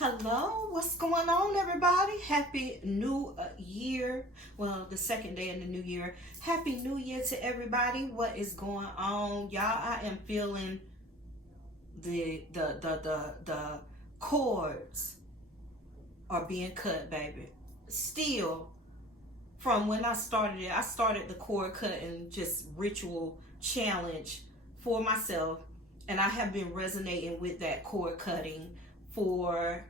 Hello, what's going on, everybody? Happy New Year. Well, the second day in the new year. Happy New Year to everybody. What is going on? Y'all, I am feeling the cords are being cut, baby. Still, from when I started it, I started the cord cutting just ritual challenge for myself, and I have been resonating with that cord cutting for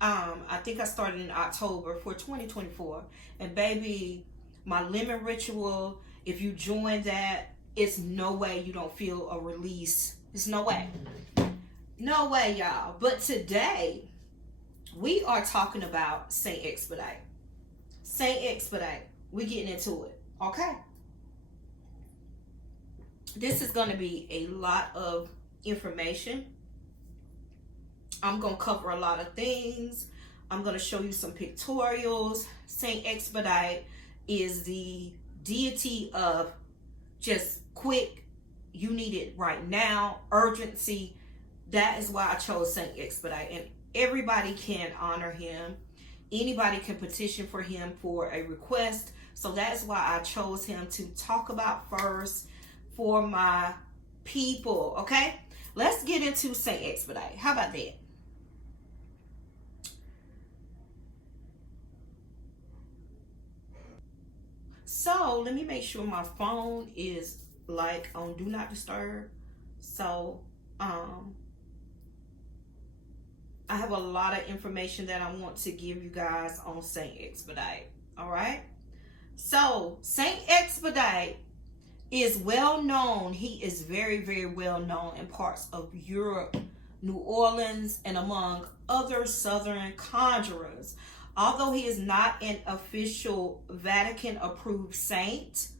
I think I started in October for 2024. And baby, my lemon ritual, if you join that, it's no way you don't feel a release. It's no way. No way, y'all. But today we are talking about Saint Expedite. Saint Expedite. We're getting into it. Okay. This is going to be a lot of information. I'm going to cover a lot of things. I'm going to show you some pictorials. Saint Expedite is the deity of just quick, you need it right now, urgency. That is why I chose Saint Expedite. And everybody can honor him. Anybody can petition for him for a request. So that's why I chose him to talk about first for my people. Okay? Let's get into Saint Expedite. How about that? So let me make sure my phone is like on do not disturb. So I have a lot of information that I want to give you guys on Saint Expedite. All right. So Saint Expedite is well known. He is very, very well known in parts of Europe, New Orleans, and among other southern conjurers. Although he is not an official Vatican-approved saint,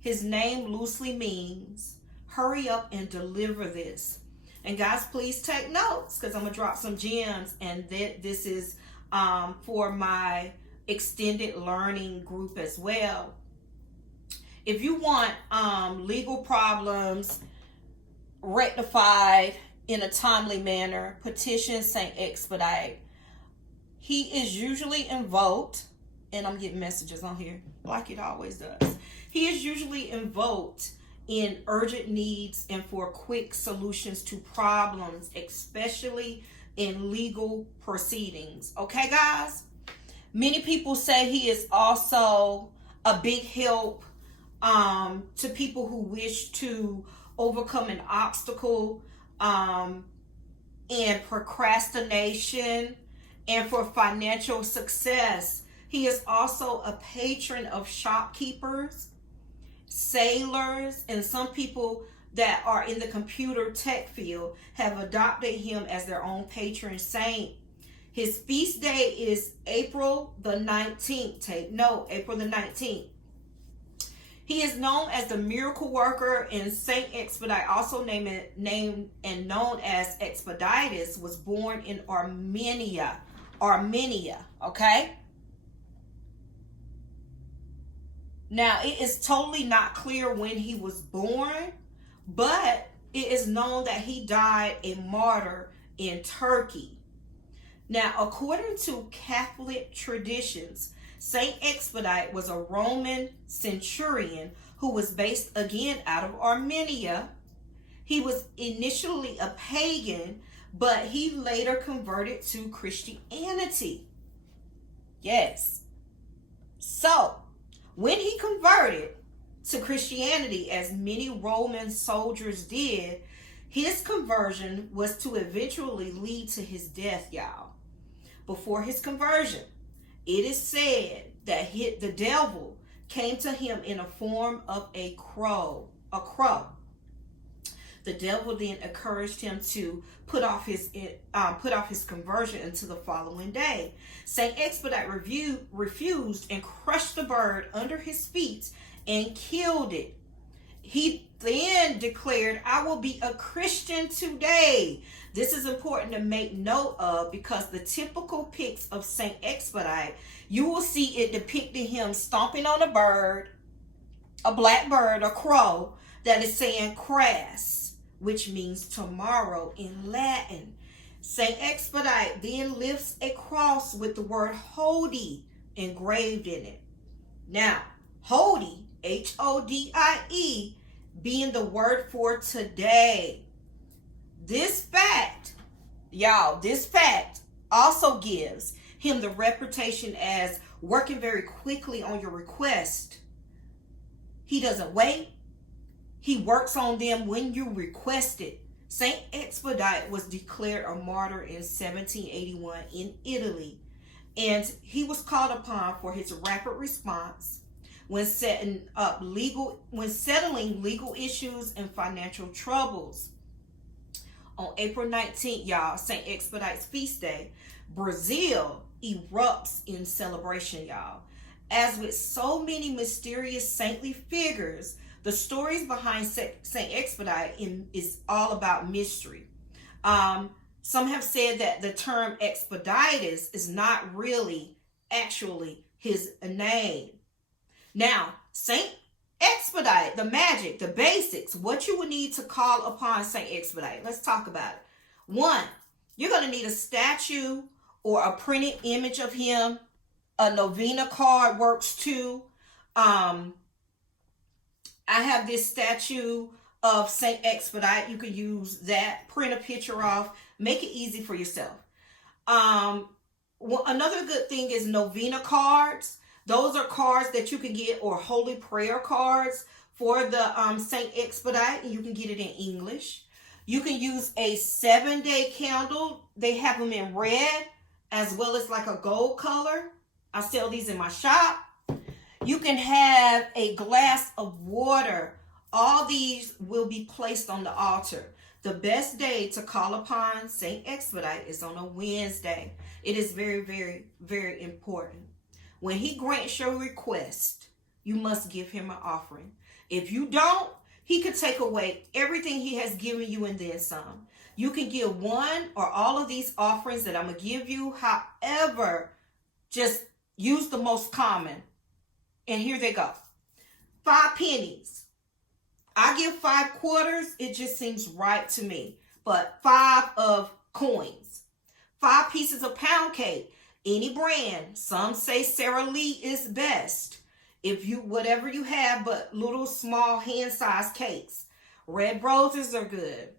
his name loosely means, hurry up and deliver this. And guys, please take notes because I'm going to drop some gems. And this is for my extended learning group as well. If you want legal problems rectified in a timely manner, petition Saint Expedite. He is usually invoked, and I'm getting messages on here like it always does. He is usually invoked in urgent needs and for quick solutions to problems, especially in legal proceedings. Okay, guys? Many people say he is also a big help to people who wish to overcome an obstacle and procrastination and for financial success. He is also a patron of shopkeepers, sailors, and some people that are in the computer tech field have adopted him as their own patron saint. His feast day is April the 19th. Take note, April the 19th. He is known as the miracle worker, and Saint Expedite, also named and known as Expeditus, was born in Armenia, okay? Now, it is totally not clear when he was born, but it is known that he died a martyr in Turkey. Now, according to Catholic traditions, Saint Expedite was a Roman centurion who was based again out of Armenia. He was initially a pagan, but he later converted to Christianity. Yes. So, when he converted to Christianity, as many Roman soldiers did, his conversion was to eventually lead to his death, y'all. Before his conversion, it is said that the devil came to him in a form of a crow. The devil then encouraged him to put off his conversion until the following day. Saint Expedite refused and crushed the bird under his feet and killed it. He then declared, "I will be a Christian today." This is important to make note of because the typical pics of Saint Expedite, you will see it depicting him stomping on a bird, a black bird, a crow, that is saying crass, which means tomorrow in Latin. Saint Expedite then lifts a cross with the word Hodie engraved in it. Now, Hodie, Hodie, being the word for today. This fact, y'all, this fact also gives him the reputation as working very quickly on your request. He doesn't wait. He works on them when you request it. Saint Expedite was declared a martyr in 1781 in Italy, and he was called upon for his rapid response when settling legal issues and financial troubles. On April 19th, y'all, Saint Expedite's feast day, Brazil erupts in celebration, y'all. As with so many mysterious saintly figures, the stories behind Saint Expedite is all about mystery. Some have said that the term Expeditus is not really actually his name. Now, Saint Expedite, the magic, the basics, what you would need to call upon Saint Expedite. Let's talk about it. 1, you're going to need a statue or a printed image of him. A novena card works too. I have this statue of Saint Expedite. You can use that, print a picture off, make it easy for yourself. Another good thing is novena cards. Those are cards that you can get, or holy prayer cards for the Saint Expedite, and you can get it in English. You can use a 7-day candle. They have them in red as well as like a gold color. I sell these in my shop. You can have a glass of water. All these will be placed on the altar. The best day to call upon Saint Expedite is on a Wednesday. It is very, very, very important. When he grants your request, you must give him an offering. If you don't, he could take away everything he has given you and then some. You can give one or all of these offerings that I'm going to give you. However, just use the most common. And here they go. 5 pennies. I give 5 quarters. It just seems right to me. But 5 of coins. 5 pieces of pound cake. Any brand. Some say Sara Lee is best. If you, whatever you have, but little small hand-sized cakes. Red roses are good.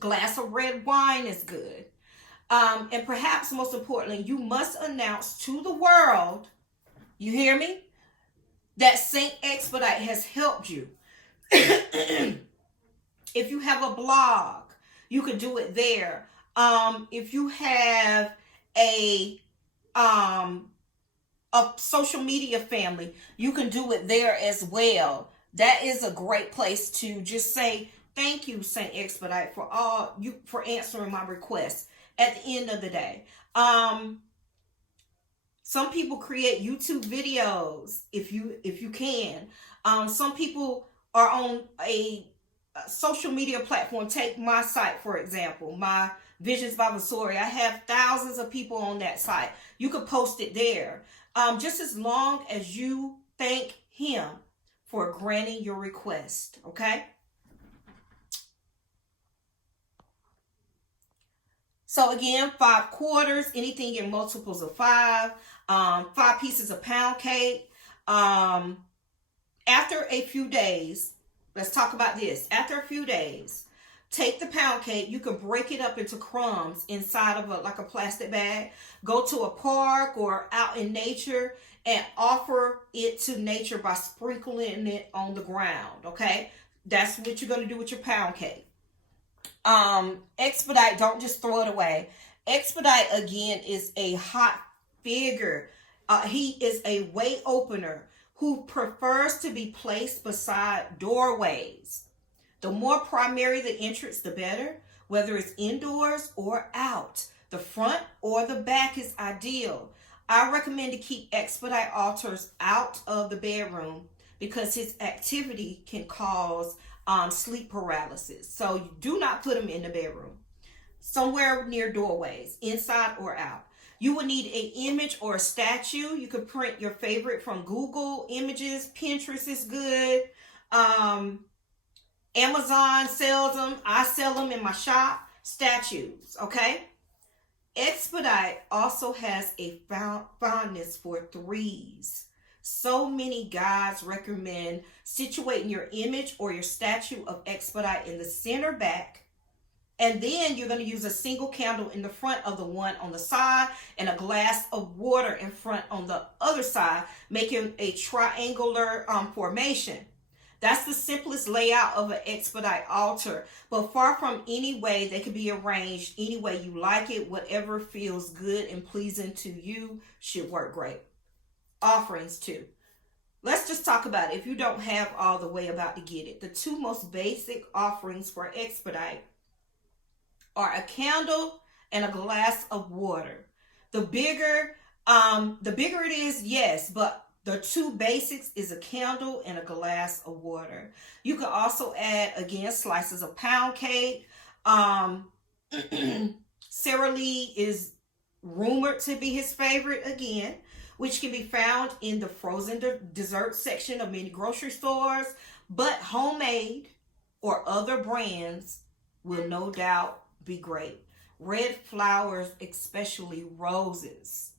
Glass of red wine is good. And perhaps most importantly, you must announce to the world, you hear me, that Saint Expedite has helped you. If you have a blog, you can do it there. If you have a social media family, you can do it there as well. That is a great place to just say, thank you, Saint Expedite, for answering my request at the end of the day. Some people create YouTube videos if you can. Some people are on a social media platform. Take my site, for example, my Visions by Vasori. I have thousands of people on that site. You could post it there. Just as long as you thank him for granting your request, okay? So again, 5 quarters, anything in multiples of 5, 5 pieces of pound cake. After a few days, let's talk about this. After a few days, take the pound cake. You can break it up into crumbs inside of a plastic bag. Go to a park or out in nature and offer it to nature by sprinkling it on the ground, okay? That's what you're going to do with your pound cake. Expedite, don't just throw it away. Expedite, again, is a hot figure. He is a way opener who prefers to be placed beside doorways. The more primary the entrance, the better, whether it's indoors or out. The front or the back is ideal. I recommend to keep Expedite altars out of the bedroom because his activity can cause sleep paralysis. So you do not put them in the bedroom. Somewhere near doorways, inside or out. You will need an image or a statue. You could print your favorite from Google Images. Pinterest is good. Amazon sells them. I sell them in my shop. statues, okay? Expedite also has a fondness for threes. So many guides recommend situating your image or your statue of Expedite in the center back, and then you're going to use a single candle in the front of the one on the side and a glass of water in front on the other side, making a triangular formation. That's the simplest layout of an Expedite altar, but far from any way they can be arranged any way you like it. Whatever feels good and pleasing to you should work great. Offerings too. Let's just talk about it. If you don't have all the way about to get it, the two most basic offerings for Expedite are a candle and a glass of water. The bigger it is, yes, but the two basics is a candle and a glass of water. You can also add, again, slices of pound cake. Sara Lee is rumored to be his favorite again, which can be found in the frozen dessert section of many grocery stores, but homemade or other brands will no doubt be great. Red flowers, especially roses.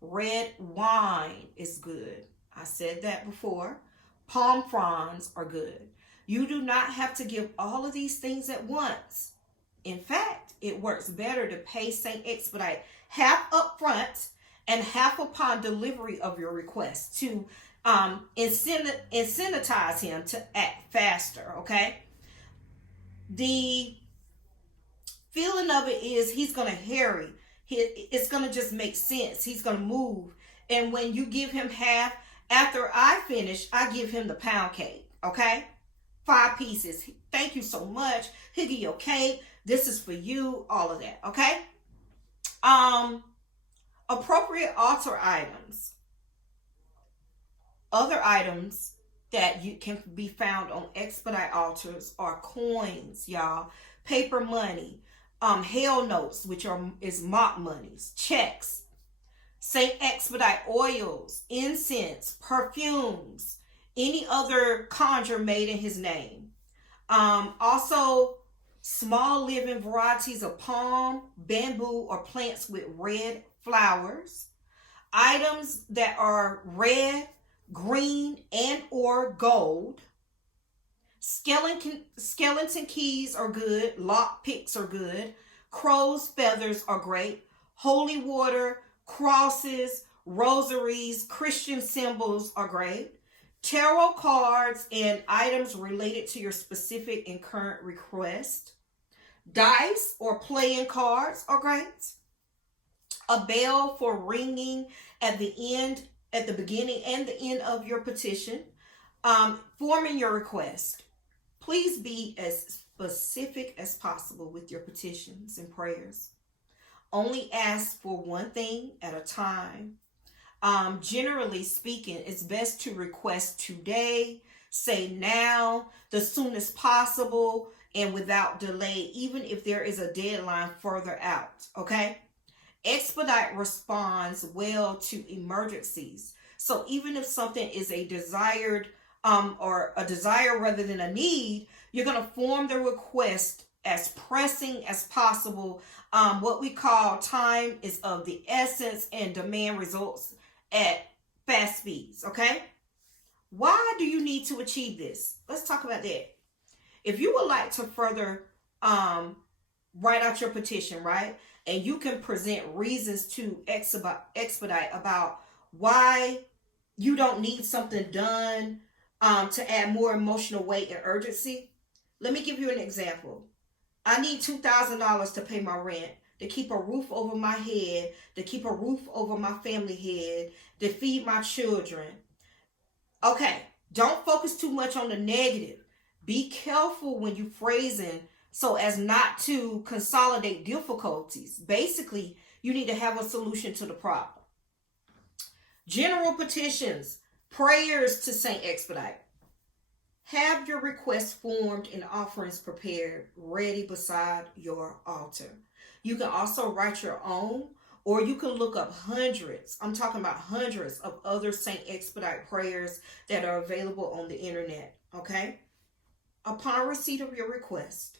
Red wine is good. I said that before. Palm fronds are good. You do not have to give all of these things at once. In fact, it works better to pay St. Expedite half up front and half upon delivery of your request to incentivize him to act faster, okay? The feeling of it is he's going to hurry. It's going to just make sense. He's going to move. And when you give him half, after I finish, I give him the pound cake, okay? 5 pieces. Thank you so much. He'll give you a cake. This is for you, all of that, okay? Appropriate altar items. Other items that you can be found on Expedite altars are coins, y'all, paper money, hell notes, which is mock monies, checks, St. Expedite oils, incense, perfumes, any other conjure made in his name. Also, small living varieties of palm, bamboo, or plants with red flowers. Items that are red, green, and or gold. Skeleton keys are good. Lock picks are good. Crow's feathers are great. Holy water, crosses, rosaries, Christian symbols are great. Tarot cards and items related to your specific and current request. Dice or playing cards are great. A bell for ringing at the beginning and the end of your petition. Forming your request. Please be as specific as possible with your petitions and prayers. Only ask for one thing at a time. Generally speaking, it's best to request today, say now, the soonest possible, and without delay, even if there is a deadline further out, okay? Expedite responds well to emergencies. So even if something is a desired or a desire rather than a need, you're going to form the request as pressing as possible. What we call time is of the essence and demand results at fast speeds, okay? Why do you need to achieve this? Let's talk about that. If you would like to further write out your petition, right? And you can present reasons to Expedite about why you don't need something done to add more emotional weight and urgency. Let me give you an example. I need $2,000 to pay my rent, to keep a roof over my head, to keep a roof over my family head, to feed my children. Okay, don't focus too much on the negative. Be careful when you're phrasing so as not to consolidate difficulties. Basically, you need to have a solution to the problem. General petitions, prayers to St. Expedite. Have your requests formed and offerings prepared, ready beside your altar. You can also write your own, or you can look up hundreds. I'm talking about hundreds of other St. Expedite prayers that are available on the internet, okay? Upon receipt of your request,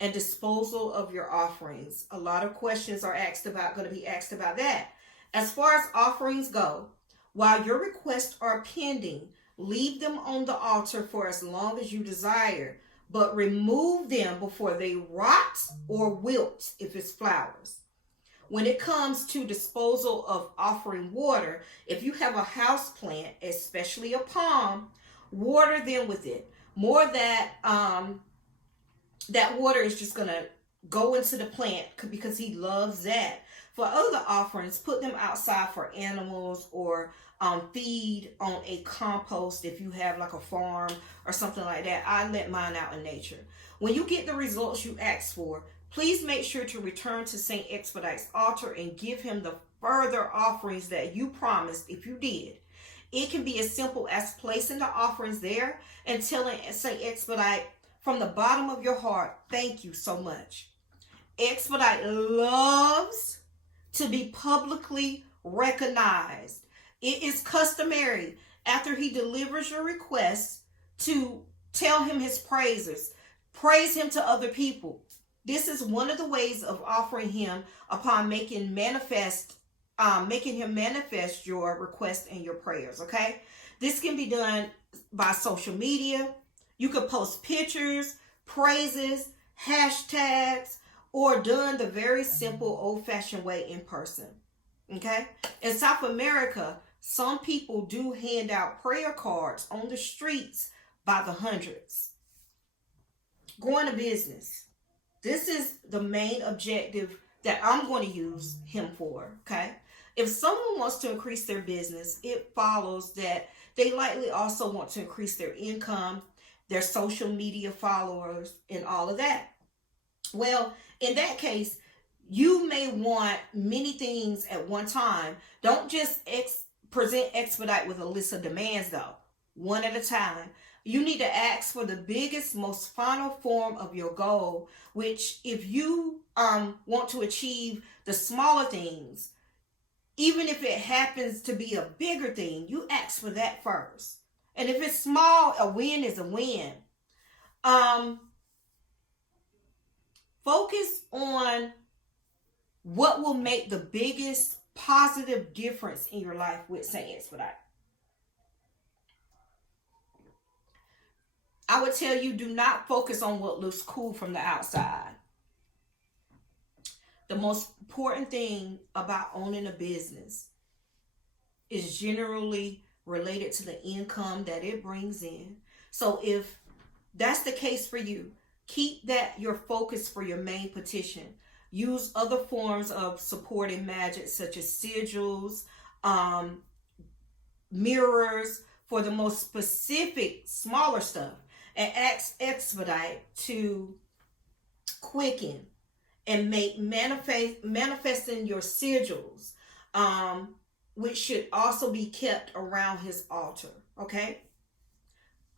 and disposal of your offerings. A lot of questions are going to be asked about that. As far as offerings go, while your requests are pending, leave them on the altar for as long as you desire, but remove them before they rot or wilt if it's flowers. When it comes to disposal of offering water, if you have a house plant, especially a palm, water them with it. More that that water is just going to go into the plant because he loves that. For other offerings, put them outside for animals, or feed on a compost if you have like a farm or something like that. I let mine out in nature. When you get the results you asked for, please make sure to return to St. Expedite's altar and give him the further offerings that you promised if you did. It can be as simple as placing the offerings there and telling St. Expedite from the bottom of your heart, thank you so much. Expedite loves to be publicly recognized. It is customary after he delivers your request to tell him his praises. Praise him to other people. This is one of the ways of offering him upon making him manifest your request and your prayers, okay? This can be done by social media. You could post pictures, praises, hashtags, or done the very simple old-fashioned way in person, okay? In South America, some people do hand out prayer cards on the streets by the hundreds. Going to business. This is the main objective that I'm going to use him for, okay? If someone wants to increase their business, it follows that they likely also want to increase their income, their social media followers, and all of that. Well, in that case, you may want many things at one time. Don't just present Expedite with a list of demands, though. One at a time. You need to ask for the biggest, most final form of your goal, which if you want to achieve the smaller things, even if it happens to be a bigger thing, you ask for that first. And if it's small, a win is a win. Focus on what will make the biggest positive difference in your life with St. Expedite. I would tell you, do not focus on what looks cool from the outside. The most important thing about owning a business is generally related to the income that it brings in. So if that's the case for you, keep that your focus for your main petition. Use other forms of supporting magic such as sigils, mirrors for the most specific, smaller stuff. And ask Expedite to quicken and make manifesting your sigils, which should also be kept around his altar. Okay?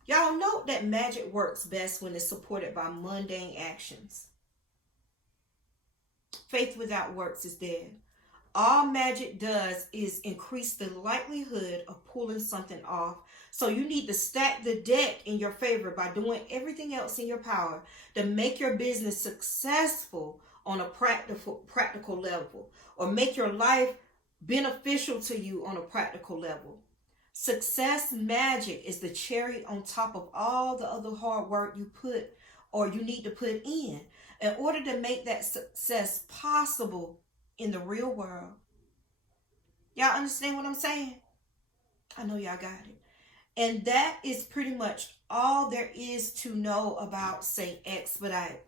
Y'all note that magic works best when it's supported by mundane actions. Faith without works is dead. All magic does is increase the likelihood of pulling something off. So you need to stack the deck in your favor by doing everything else in your power to make your business successful on a practical level, or make your life beneficial to you on a practical level. Success magic is the cherry on top of all the other hard work you put or you need to put in order to make that success possible in the real world. Y'all understand what I'm saying? I know y'all got it. And that is pretty much all there is to know about St. Expedite.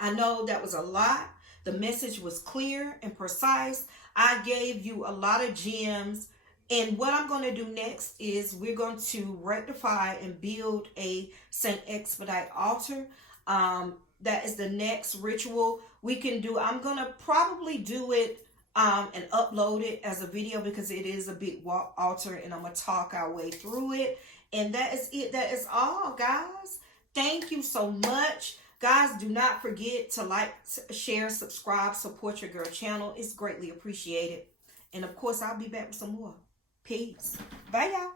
I know that was a lot. The message was clear and precise. I gave you a lot of gems. And what I'm going to do next is we're going to rectify and build a St. Expedite altar. That is the next ritual we can do. I'm going to probably do it and upload it as a video because it is a big altar and I'm going to talk our way through it. And that is it. That is all, guys. Thank you so much. Guys, do not forget to like, share, subscribe, support your girl channel. It's greatly appreciated. And of course, I'll be back with some more. Peace. Bye, y'all.